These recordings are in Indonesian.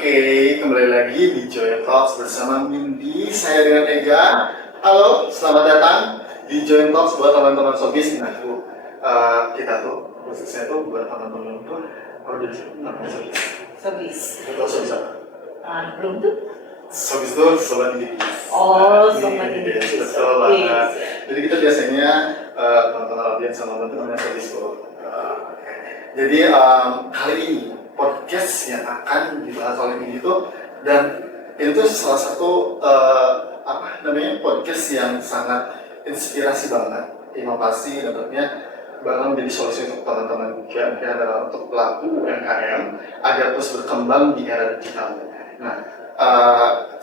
Oke, kembali lagi di Joy Talks bersama Mindy, saya dengan Ega. Halo, selamat datang di Joy Talks buat teman-teman sobis. Nah, kita tuh, khususnya tuh buat teman-teman tuh, kalau udah namanya sobis. Sobis. Betul, sobis apa? Belum tuh. Sobis tuh sobat Mindy. Oh, sobat Mindy. Betul banget. Jadi kita biasanya teman-teman audiens sama teman-teman sobis tuh. Jadi kali ini podcast yang akan dibahas oleh ini itu, dan itu salah satu podcast yang sangat inspirasi banget, inovasi, dan tentunya bakal menjadi solusi untuk teman-teman juga, mungkin adalah untuk pelaku UMKM agar terus berkembang di era digital. Nah,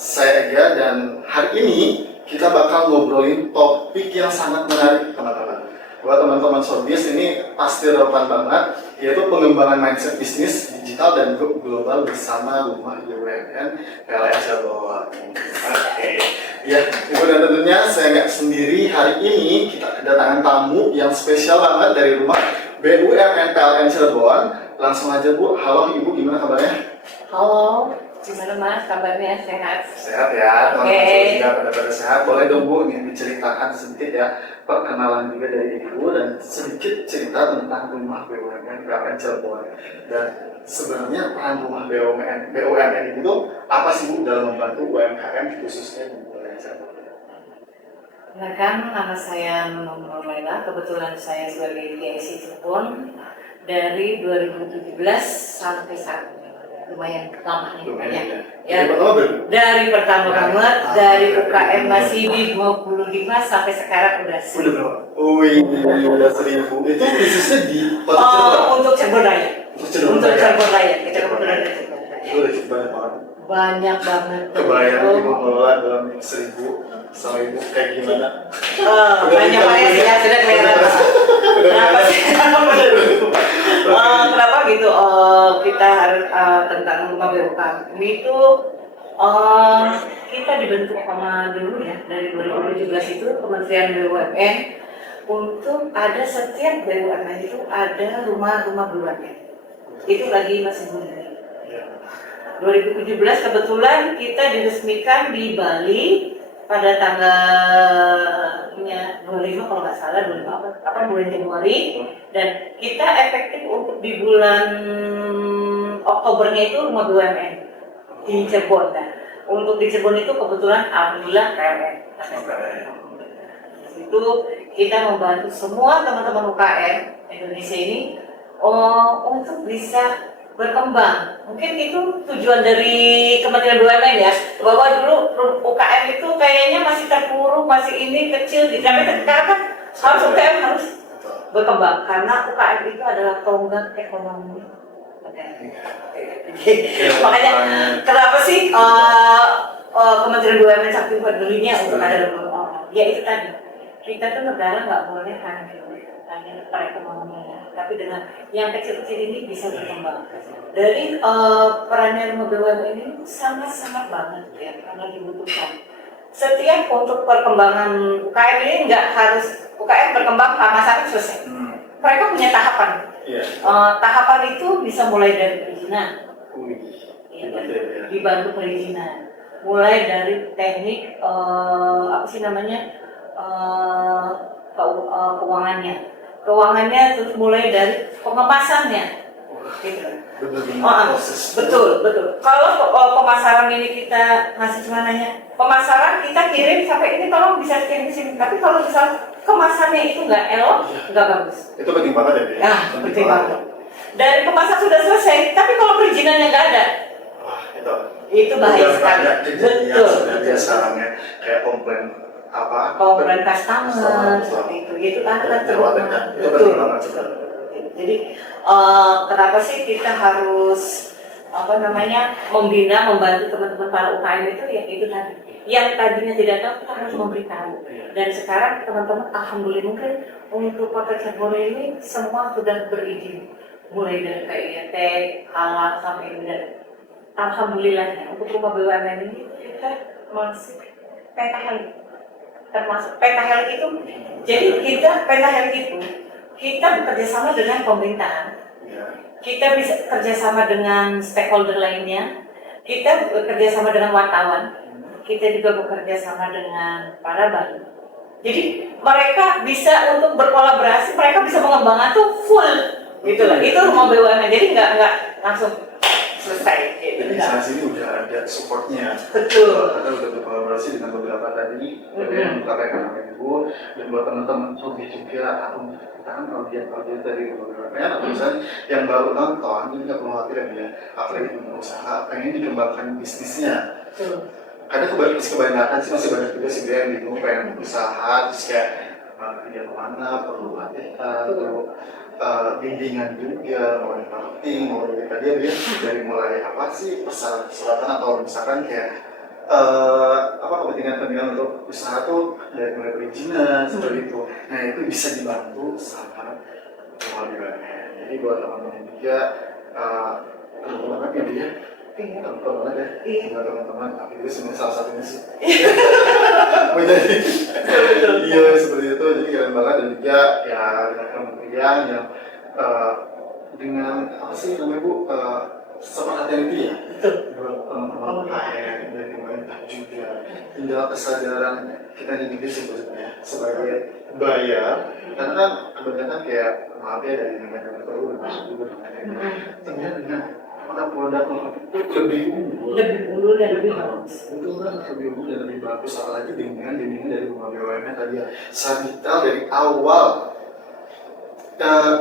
saya Ega, dan hari ini kita bakal ngobrolin topik yang sangat menarik teman-teman. Buat teman-teman sobis ini pasti relevan banget, yaitu pengembangan mindset bisnis digital dan global bersama Rumah BUMN PLN Cirebon. Oke, ya, Ibu, dan tentunya saya nggak sendiri. Hari ini kita kedatangan tamu yang spesial banget dari Rumah BUMN PLN Cirebon. Langsung aja Bu, halo Ibu, gimana kabarnya? Halo, gimana Mas? Kabarnya sehat? Sehat ya, teman-teman juga pada sehat. Boleh dong Bu, ingin diceritakan sedikit ya, perkenalan juga dari Ibu dan sedikit cerita tentang Rumah BUMN PLN Cirebon. Dan sebenarnya peran Rumah BUMN itu apa sih Bu dalam membantu UMKM khususnya di wilayah Cirebon? Perkenalkan, nama saya Nur Laila. Kebetulan saya sebagai GIC Cirebon dari 2017 sampai saat ini. Lumayan lama nih ya. Dari pertama banget, dari UKM masih di 25 sampai sekarang udah 1000. Udah 1000. Itu khususnya di Kota Cirebon? Untuk Cirebon Raya. Untuk Cirebon Raya. Kita kebetulan di Cirebon Raya. Itu udah banyak banget. Banyak banget. Kebayang Ibu mengelola dalam 1000 sama Ibu kayak gimana? Banyak banget sih ya, sudah kelihatan. Kenapa sih? Kenapa gitu? Kita harus tentang Rumah BUMN itu kita dibentuk sama dulu ya, dari 2017 itu Kementerian BUMN untuk ada setiap BUMN itu ada rumah-rumah BUMN. Itu lagi masih belum. 2017 kebetulan kita diresmikan di Bali pada tanggalnya 25 kalau nggak salah, 25 bulan Januari, dan kita efektif untuk di bulan Oktobernya itu Rumah BUMN di Cirebon. Nah, untuk di Cirebon itu kebetulan alhamdulillah PLN. Itu kita membantu semua teman-teman UKM Indonesia ini untuk bisa berkembang. Mungkin itu tujuan dari Kementerian BUMN ya, bahwa dulu UKM itu kayaknya masih terpuruk, masih ini kecil, tapi sekarang kan harus UKM harus berkembang karena UKM itu adalah tonggak ekonomi. Makanya kenapa sih Kementerian BUMN saking pedulinya untuk ada orang? Ya itu tadi, kita tuh negara nggak boleh hanya perekonomian, tapi dengan yang kecil-kecil ini bisa berkembang. Dari perannya Rumah BUMN ini sangat-sangat banget ya, karena dibutuhkan. Setiap untuk perkembangan UKM ini nggak harus UKM berkembang masalah selesai. Mereka punya tahapan. Tahapan itu bisa mulai dari perizinan, dibantu perizinan, mulai dari teknik keuangannya, terus mulai dari pengemasannya. Gitu. Betul. Kalau pemasaran ini kita ngasih pemasaran kita kirim sampai ini tolong bisa kirim ke sini. Tapi kalau misal kemasannya itu nggak elok, nggak bagus. Itu penting banget ya? Ya, penting banget. Dari kemasan sudah selesai, tapi kalau perizinannya nggak ada, itu bahaya sekali. Betul. Sekarang ya kayak komplain customer seperti itu kan betul banget. Jadi kenapa sih kita harus membina, membantu teman-teman para UKM itu ya itu tadi, yang tadinya tidak tahu kita harus memberitahu. Dan sekarang teman-teman alhamdulillah mungkin untuk Kota Cirebon ini semua sudah berizin, mulai dari KIT, halal sampai ini. Alhamdulillahnya untuk Rumah BUMN ini kita masih pentahealth, termasuk pentahealth itu. Jadi pentahealth itu kita bekerja sama dengan pemerintahan, kita bisa kerjasama dengan stakeholder lainnya, kita bekerja sama dengan wartawan, kita juga bekerja sama dengan para bank. Jadi mereka bisa untuk berkolaborasi, mereka bisa mengembangkan tuh full gitu lah. Itu rumah BUMN, jadi nggak langsung selesai. Gitu. Jadi sana sini udah ada supportnya. Betul. Kita udah berkolaborasi dengan beberapa tadi, yang katakan Ibu, dan buat teman-teman lebih juga aku kita kan audiens dari beberapa atau misalnya yang baru nonton, ini nggak perlu khawatir ya, apalagi punya usaha, pengen dikembangkan bisnisnya. Kadang kebanyakan sih masih banyak juga sih yang bingung pengen usaha, terus kayak dia kemana, perlu latihan, perlu bimbingan juga, mau dari marketing, mau dari tadi dia dari mulai apa sih persyaratan atau misalkan kayak apa kepentingan untuk usaha tuh dari mulai perizinan seperti itu. Nah itu bisa dibantu sama rumah BUMN. Jadi buat teman-teman juga terutama banget ya dia. Terutama banget ya. Buat teman-teman, aku juga sebenarnya salah satunya sih. Menjadi iya seperti itu. Jadi keren banget dan juga ya dengan kementerian yang dengan apa sih namanya Bu seperhatian itu ya. Buat teman-teman lain dari pemerintah juga. Tinggal kesadaran kita juga sih sebenarnya sebagai buyer, karena kan kebanyakan kayak maaf ya dari negara baru masuk juga ternyata dengan produk itu lebih unggul dan lebih bagus. itu kan lebih unggul dan lebih bagus, apalagi dengan bimbingan dari rumah BUMN tadi ya secara detail dari awal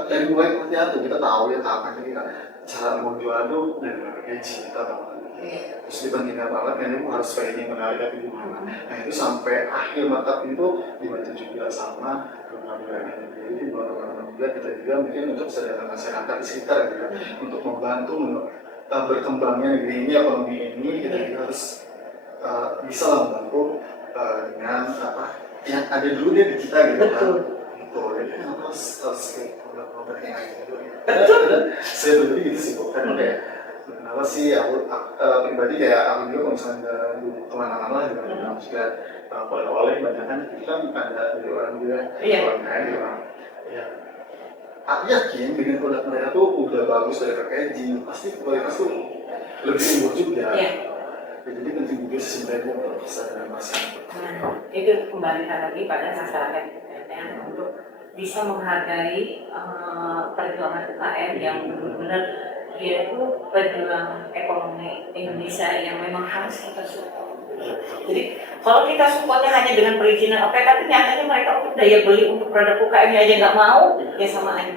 dari mulai pengertian tuh kita tahu ya tahapannya kita cara mau jual tuh dari gaji kita tahu. Terus dibandingkan banget kan itu harus training menarik tapi gimana. Nah itu sampai akhir mata itu dibantu juga sama rumah BUMN. Jadi buat teman-teman juga kita juga mungkin untuk kesadaran masyarakat di sekitar gitu, untuk membantu berkembangnya negeri ini, ekonomi ini kita juga harus bisa lah membantu dengan apa yang ada dulu dia di kita gitu kan. Jadi harus kayak produk-produk yang ada dulu. Saya pribadi gitu sih kok kan kayak kenapa sih aku pribadi kayak aku juga kalau misalnya kemana-mana juga juga oleh-oleh banyak kan kita ada dari orang juga orang kaya orang ya aku yakin dengan produk mereka tuh udah bagus dari packaging pasti kualitas tuh lebih unggul juga. Jadi penting juga sebenarnya untuk kesadaran masyarakat. Itu kembali lagi pada masyarakat untuk bisa menghargai perjuangan UKM yang benar-benar dia itu perjuangan ekonomi Indonesia yang memang harus kita support. Jadi kalau kita supportnya hanya dengan perizinan oke, tapi nyatanya mereka untuk daya beli untuk produk UKM aja nggak mau, ya sama aja.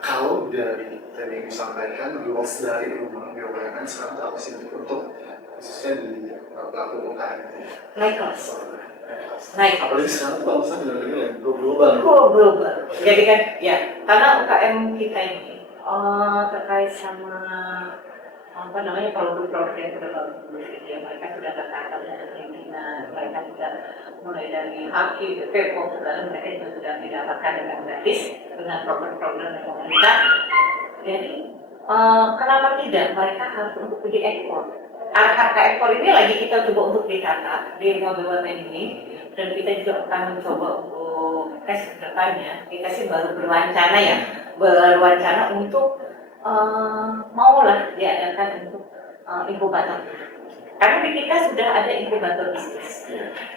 Kalau dari tadi yang disampaikan goals dari rumah BUMN sekarang apa sih untuk khususnya di pelaku UKM? Naik kelas. Apalagi sekarang kalau misalnya benar-benar global. Jadi kan ya karena UKM kita ini terkait sama apa namanya produk-produk yang sudah bagus ya, mereka sudah tertata dari perizinan, mereka sudah mulai dari haki, PPO, segala mereka juga sudah didapatkan dengan gratis dengan program-program dari pemerintah. Jadi kenapa tidak mereka harus untuk diekspor? Harga ekspor ini lagi kita coba untuk ditata di rumah BUMN ini, dan kita juga akan mencoba untuk tes kedepannya. Kita sih baru berwacana untuk maulah diadakan untuk inkubator. Karena di kita sudah ada inkubator bisnis.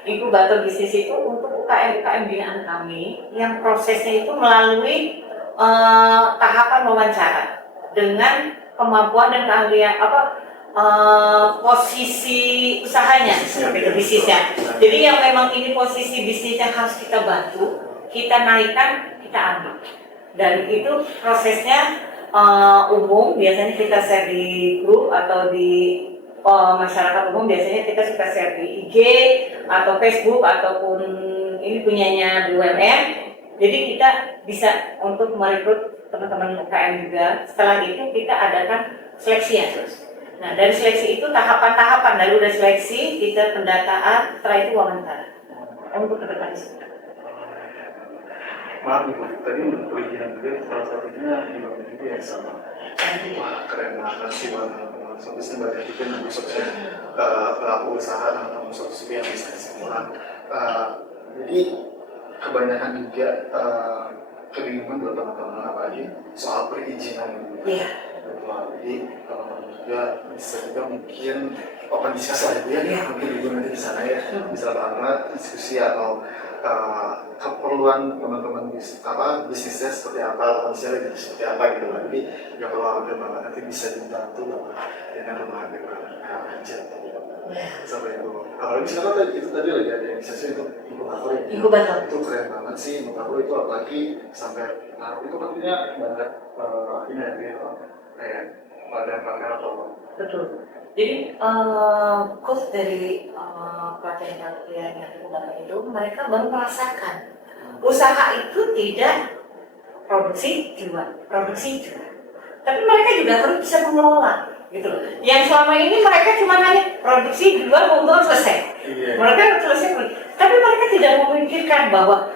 Inkubator bisnis itu untuk UKM binaan kami yang prosesnya itu melalui tahapan wawancara dengan kemampuan dan keahlian posisi usahanya seperti itu bisnisnya. Jadi yang memang ini posisi bisnisnya harus kita bantu, kita naikkan, kita ambil. Dan itu prosesnya umum, biasanya kita share di grup atau di masyarakat umum, biasanya kita suka share di IG atau Facebook ataupun ini punyanya BUMN. Jadi kita bisa untuk merekrut teman-teman UKM juga. Setelah itu kita adakan seleksian. Nah dari seleksi itu tahapan-tahapan, dari udah seleksi, kita pendataan, setelah itu wawancara untuk ke depan. Maaf Ibu, tadi untuk perizinan juga salah satunya juga yang sama. Wah keren banget sih Bang. Sampai banyak juga yang sukses pelaku usaha atau sukses yang bisnis orang. Jadi kebanyakan juga kebingungan buat teman-teman apalagi soal perizinan. Jadi kalau juga bisa juga mungkin open discuss lah ya, mungkin ibu nanti di sana ya bisa banget diskusi atau keperluan teman-teman bisnisnya seperti apa, konsepnya seperti apa gitu lah. Jadi nggak perlu khawatir banget, nanti bisa dibantu dengan rumah aja. Sampai itu. Apalagi sekarang tadi itu tadi lagi ada yang sesi itu inkubator ya. Inkubator. Itu keren banget sih inkubator itu, apalagi sampai itu artinya banyak ini ya kayak badan atau Betul. Jadi coach dari pelatihan yang digunakan itu mereka baru merasakan usaha itu tidak produksi jual, tapi mereka juga harus bisa mengelola, gitu loh. Yang selama ini mereka cuma hanya produksi jual, keuntungan selesai. Mereka harus selesai, tapi mereka tidak memikirkan bahwa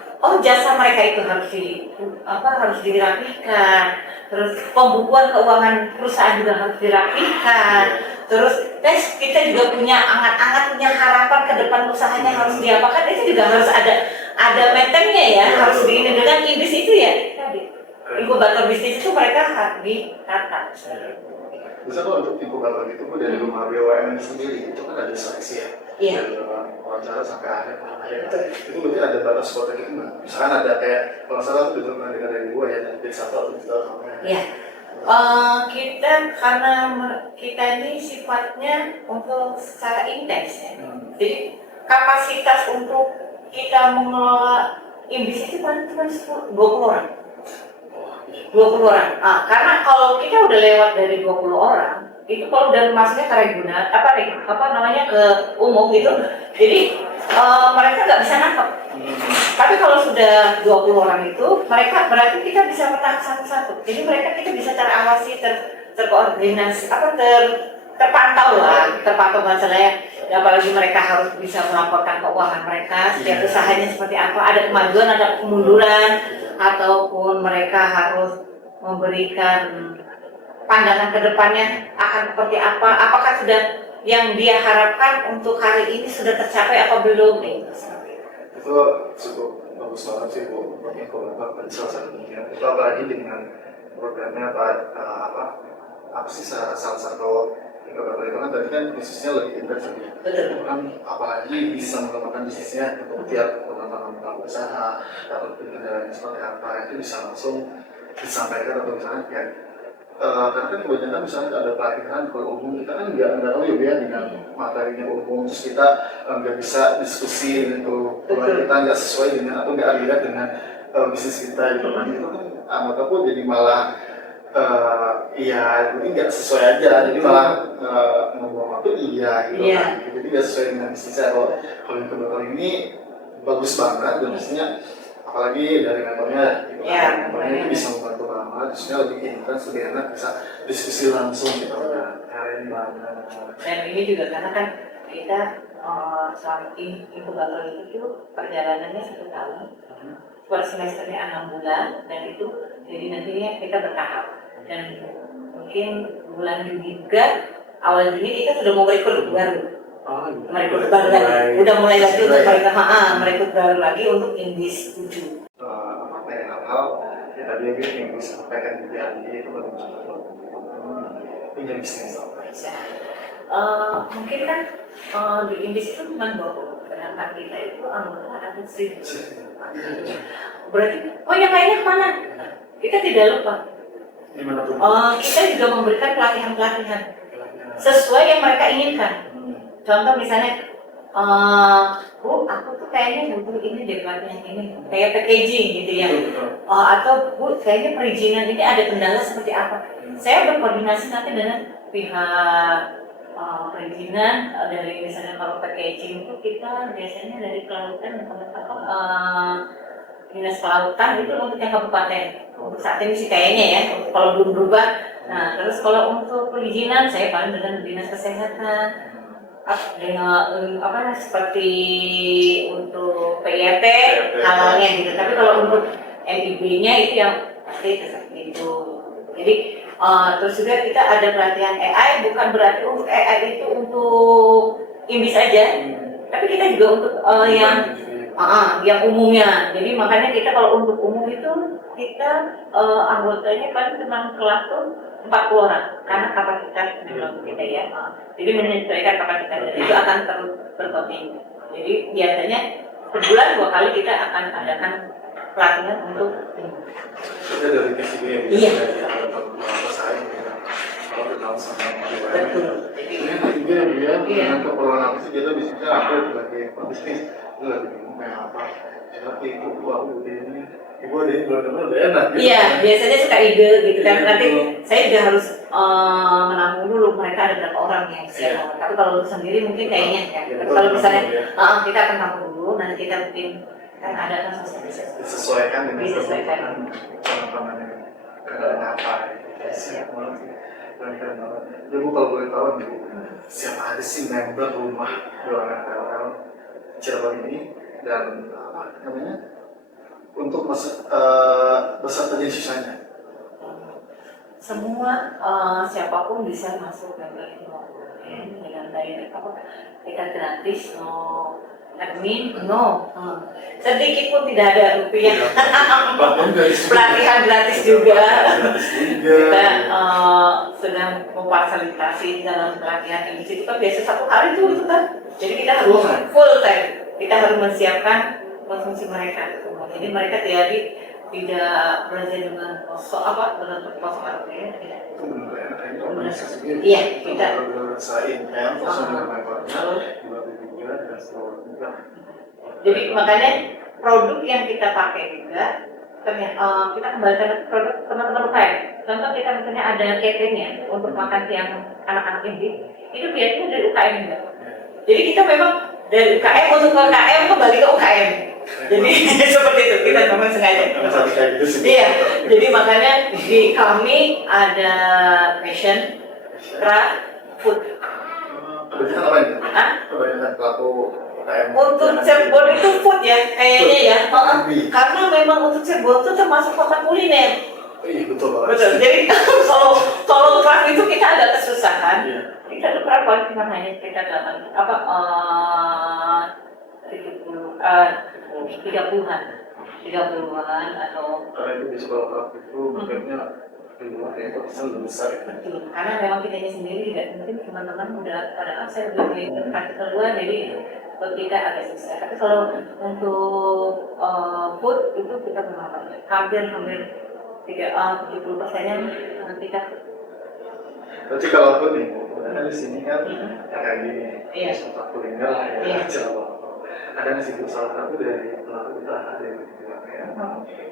jasa mereka itu harus dirapihkan, terus pembukuan keuangan perusahaan juga harus dirapihkan, terus kita juga punya angan-angan, punya harapan ke depan usahanya harus diapakan, itu juga harus ada maintenance-nya ya, harus diini dengan Indis itu ya tadi. Inkubator bisnis itu mereka harus ditata. Bisa kalau untuk inkubator itu dari rumah BUMN sendiri itu kan ada seleksi ya. Iya. Dari wawancara sampai akhir. Itu berarti ada batas kota gitu nggak? Misalkan ada kayak kalau salah itu betul dari gua ya dari satu atau dua tahun. Iya. Kita ini sifatnya untuk secara intens ya. Jadi kapasitas untuk kita mengelola Indis itu paling cuma 20 orang. 20 orang. Karena kalau kita udah lewat dari 20 orang, itu kalau udah masuknya ke regular, ke umum gitu, jadi mereka nggak bisa nangkep. Tapi kalau sudah 20 orang itu, mereka berarti kita bisa petakan satu-satu. Jadi kita bisa terawasi, terkoordinasi, terpantau masalahnya. Apalagi mereka harus bisa melaporkan keuangan mereka, setiap usahanya seperti apa, ada kemajuan, ada kemunduran, ataupun mereka harus memberikan pandangan ke depannya akan seperti apa, apakah sudah yang dia harapkan untuk hari ini sudah tercapai atau belum. Itu cukup bagus banget sih Bu, buat inkubator salah satunya. Itu apalagi dengan programnya apa sih salah satu inkubator itu kan tadi kan bisnisnya lebih intens ya. Kan apalagi bisa mengembangkan bisnisnya untuk tiap teman-teman usaha atau kendalanya seperti apa itu bisa langsung disampaikan atau misalnya kayak karena kan kebanyakan misalnya ada pelatihan kalau umum kita kan nggak tahu ya dengan materinya umum, terus kita nggak bisa diskusi gitu, kalau kita nggak sesuai dengan atau nggak lihat dengan bisnis kita gitu kan, itu kan ataupun jadi malah ini nggak sesuai aja, jadi malah ngomong waktu gitu kan, jadi nggak sesuai dengan bisnisnya. Kalau inkubator ini bagus banget dan mestinya apalagi dari mentornya gitu kan, mentornya itu bisa membantu banget, terusnya lebih intens, lebih enak, bisa diskusi langsung gitu kan, keren banget. Dan ini juga karena kan kita selama inkubator itu perjalanannya 1 tahun, per semesternya 6 bulan, dan itu jadi nantinya kita bertahap, dan mungkin bulan Juni juga, awal Juni kita sudah mau rekrut baru. Merekrut baru lagi, udah mulai lagi untuk merekrut baru lagi untuk Indis 7. Hal yang tadi yang disampaikan di hari itu punya bisnis mungkin kan di Indis itu cuma 20, sedangkan kita itu anggota ada 1000. Berarti, yang lainnya kemana? Kita tidak lupa. Kita juga memberikan pelatihan-pelatihan sesuai yang mereka inginkan. Contoh misalnya, Bu, aku tuh kayaknya butuh ini deh pelatihan ini, kayak packaging gitu ya. Atau Bu, kayaknya perizinan ini ada kendala seperti apa. Saya berkoordinasi nanti dengan pihak perizinan, dari misalnya kalau packaging itu kita biasanya dari kelautan, dinas kelautan itu untuk yang kabupaten. Untuk saat ini sih kayaknya ya, kalau belum berubah. Nah, terus kalau untuk perizinan saya paling dengan dinas kesehatan. Dengan seperti untuk PIRT halalnya gitu, tapi kalau untuk MIB-nya itu yang pasti seperti itu. Jadi terus juga kita ada pelatihan AI, bukan berarti untuk AI itu untuk Indis aja, tapi kita juga untuk yang umumnya. Jadi makanya kita kalau untuk umum itu kita anggotanya paling cuma kelas tuh 40 orang karena kapasitas menurut kita ya. Jadi menyesuaikan kapasitas itu akan terus berkontinu. Jadi biasanya sebulan 2 kali kita akan adakan pelatihan untuk Kita dari sisi yang iya. bersaing kalau kenal sama Betul. ini juga dia dengan keperluan apa sih kita bisnisnya apa sebagai pebisnis itu lagi bingung kayak apa seperti itu ini ibu ada yang belum enak gitu. Iya, biasanya suka ide gitu kan. Nanti saya juga harus menampung dulu mereka ada berapa orang yang siap. Tapi kalau untuk sendiri mungkin kayaknya ya. Tapi kalau misalnya kita akan tampung dulu, nanti kita bikin kan ada kan sosialisasi. Disesuaikan dengan Disesuaikan. teman-teman yang keadaan apa siap banget sih. Keren banget. Jadi Bu kalau boleh tahu Bu, siapa aja sih member rumah Ruangan KLL Cirebon ini dan apa namanya untuk peserta jadi sisanya? Semua siapapun bisa masuk member itu dengan bayar tiket gratis, no admin, no sedikit pun tidak ada rupiah. Pelatihan gratis juga. Kita sedang memfasilitasi dalam pelatihan ini. Itu kan biasa 1 hari itu kan. Jadi kita harus full time. Kita harus mensiapkan konsumsi mereka. Jadi mereka tidak belajar dengan kosong dengan kosong artinya tidak. Iya, kita bersaing kan kosong dengan membernya jadi makanya produk yang kita pakai juga kita kembalikan ke produk teman-teman UKM. Contoh kita misalnya ada cateringnya untuk makan siang anak-anak ini, itu biasanya dari UKM juga. Jadi kita memang dari UKM untuk UKM kembali ke UKM. Jadi seperti itu kita memang sengaja. Iya. Jadi makanya di kami ada passion, craft, food. Kebanyakan apa ini? Kebanyakan pelaku UKM. Untuk Cirebon itu food ya kayaknya ya. Karena memang untuk Cirebon itu termasuk kota kuliner. Iya betul banget. Betul. Jadi kalau craft itu kita agak kesusahan. Kita tuh berapa cuma hanya sekitar 30-an atau karena itu di sekolah craft itu makanya di luar itu lebih besar ya. betul. Karena memang kitanya sendiri tidak mungkin teman-teman udah pada saya udah kasih keluar jadi kita agak susah. Tapi kalau untuk food itu kita memang hampir 70%-nya kita. Berarti kalau aku nih, karena di sini kan kayak gini, tempat kuliner lah ya, Jawa. Ada nggak sih salah satu dari pelaku usaha dari ya,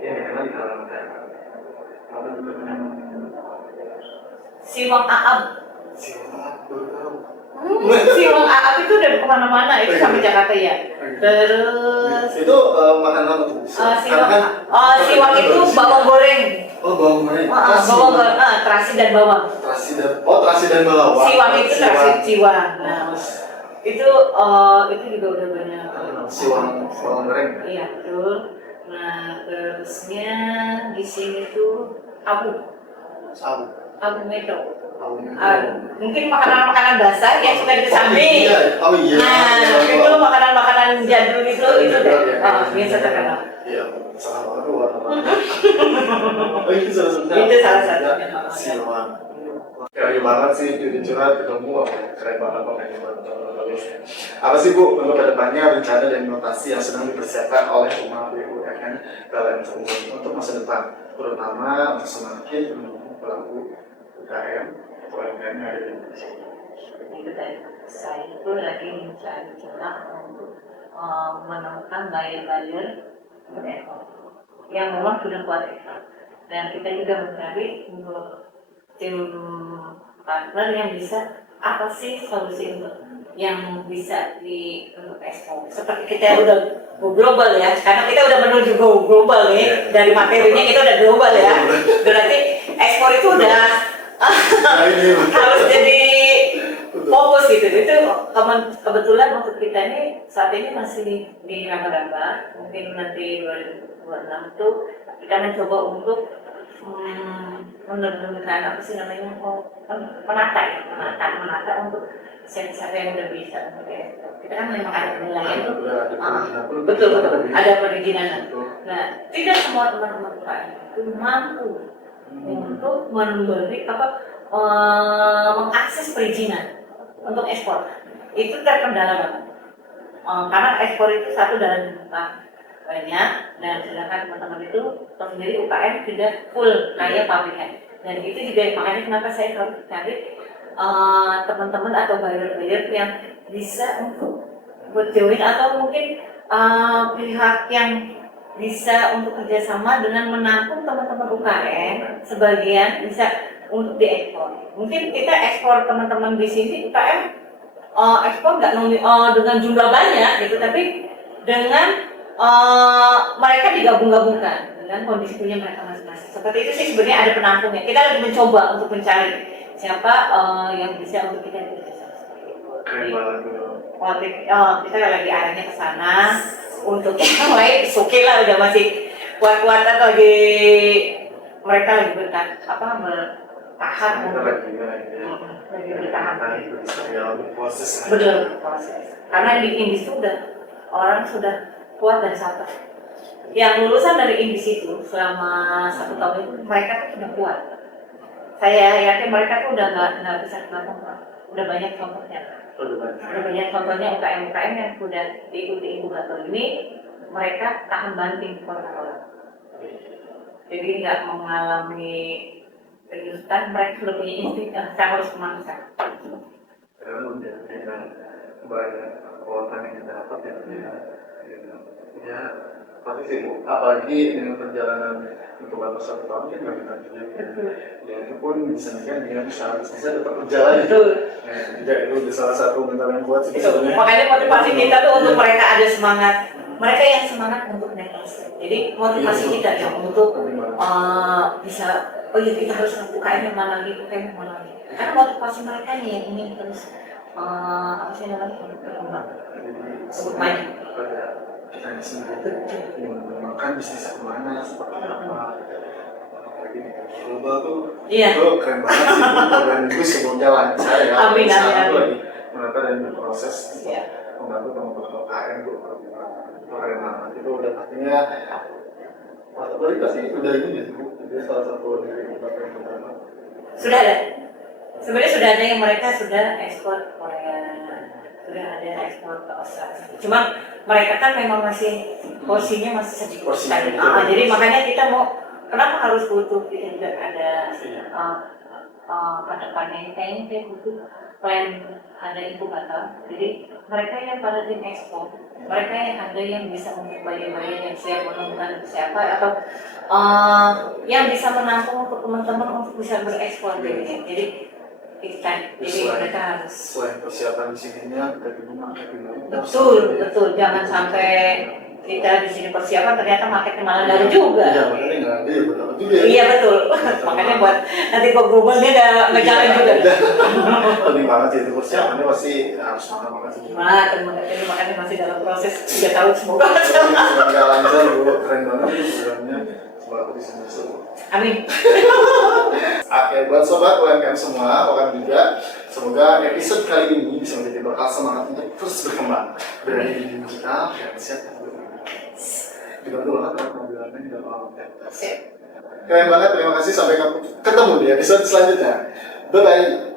yang dikenal di kalangan masyarakat. Apa juga Siwang Aab. Siwang Siwang Aab itu udah kemana-mana, itu sampai Jakarta ya. Terus itu makanan untuk siwang itu bawang goreng. Oh bawang goreng. Bawang goreng, terasi dan bawang. Terasi dan bawang. Siwang itu terasi siwang. Nah, itu juga udah banyak. Siwang bawang goreng. Iya betul. Nah terusnya di sini tuh abu metro. Mungkin makanan-makanan basah yang suka dikesambi. Oh iya. Nah itu makanan-makanan jadul itu biasa terkenal. Iya, salah banget warna-warna. Itu salah satu. Itu salah satunya. Siwang. Keren banget sih, jadi curhat ketemu keren banget pokoknya bagus. Apa sih Bu untuk kedepannya rencana dan inovasi yang sedang dipersiapkan oleh Rumah BUMN KLL Cirebon untuk masa depan, terutama untuk semakin mendukung pelaku UKM yang ada di Indonesia. Itu tadi saya itu lagi mencari celah untuk menemukan buyer-buyer yang memang sudah kuat dan kita juga mencari untuk tim partner yang bisa apa sih solusi untuk yang bisa untuk ekspor seperti kita udah go global ya karena kita udah menuju go global ya dari materinya kita udah global ya berarti ekspor itu udah harus jadi fokus gitu itu kebetulan untuk kita ini saat ini masih di raba-raba mungkin nanti 2026 itu kita mencoba untuk menentukan apa sih namanya menata untuk siapa yang udah bisa kita kan memang ada penilaian tuh betul ada perizinan. Nah tidak semua teman-teman UKM itu mampu untuk memberi mengakses perizinan untuk ekspor. Itu terkendala banget. Karena ekspor itu satu dalam jumlah banyak, dan sedangkan teman-teman itu sendiri UKM tidak full kayak pabrikan. Dan itu juga makanya kenapa saya selalu cari teman-teman atau buyer-buyer yang bisa untuk join, atau mungkin pihak yang bisa untuk kerjasama dengan menampung teman-teman UKM sebagian bisa untuk diekspor. Mungkin kita ekspor teman-teman di sini UKM ekspor nggak dengan jumlah banyak gitu, tapi dengan mereka digabung-gabungkan dengan kondisi punya mereka masing-masing. Seperti itu sih sebenarnya ada penampungnya. Kita lagi mencoba untuk mencari siapa yang bisa untuk kita kerjasama. Keren banget. Kita lagi arahnya ke sana. Untuk yang lain, oke lah, udah masih kuat-kuat atau lagi mereka lagi bertahan. Lagi bertahan. Proses. Betul, proses. Karena di industri orang sudah kuat dan sabar. Yang lulusan dari industri itu selama 1 tahun itu mereka tuh sudah kuat. Saya yakin mereka tuh udah nggak bisa kenapa, udah banyak contohnya. Udah banyak contohnya UKM-UKM yang sudah diikuti inkubator ini, mereka tahan banting orang-orang. Jadi nggak mengalami kejutan, mereka sudah punya insting, saya harus memaksa. Karena udah dengan banyak kekuatan yang kita dapat ya pasti sih, apalagi dengan perjalanan inkubator 1 tahun kan nggak kita juga ya itu pun bisa dengan bisa tetap berjalan. Jadi itu udah salah satu mental yang kuat sih. Makanya motivasi kita tuh untuk mereka ada semangat, mereka yang semangat untuk naik kelas. Jadi motivasi kita yang untuk bisa, oh iya kita harus UKM yang mana lagi, UKM yang mana lagi. Karena motivasi mereka nih yang ingin terus berkembang, untuk maju. Kita di sini mengembangkan bisnis kemana, seperti apa. Lagi nih, global tuh, itu keren banget sih. Dan itu semoga lancar ya. Amin. Lagi mereka dan berproses membantu teman-teman UKM itu keren banget. Itu udah pastinya. Apalagi pasti udah ini ya, jadi salah satu dari beberapa yang pertama. Sudah ada. Sebenarnya sudah ada yang mereka sudah ekspor ke Korea, sudah ada ekspor ke Australia. Cuma mereka kan memang masih porsinya masih sedikit sekali. Jadi makanya kita mau, kenapa harus butuh kita juga ada ke depannya kayaknya butuh plan, ada inkubator. Jadi mereka yang pada tim ekspor, mereka yang ada yang bisa untuk bayar-bayar yang siap menemukan siapa, atau yang bisa menampung untuk teman-teman untuk bisa berekspor gitu. Jadi mereka harus selain persiapan di sininya kita juga betul, jangan sampai kita di sini persiapan ternyata marketnya malah dari juga. Iya, makanya nggak ada, betul juga. Iya betul. Makanya buat nanti kok global dia udah ngejalan juga. Penting banget sih itu persiapannya, pasti harus matang banget sih. Makanya masih dalam proses 3 tahun semoga. Semoga lancar, Bu. Keren banget itu programnya. Semoga bisa masuk. Amin. Oke, buat sobat UMKM semua, bahkan juga semoga episode kali ini bisa menjadi berkah semangat untuk terus berkembang berada di dunia digital dan siap dibantu banget kalau mobilannya di dalam konten. Keren banget, terima kasih, sampai ketemu di episode selanjutnya. Bye bye.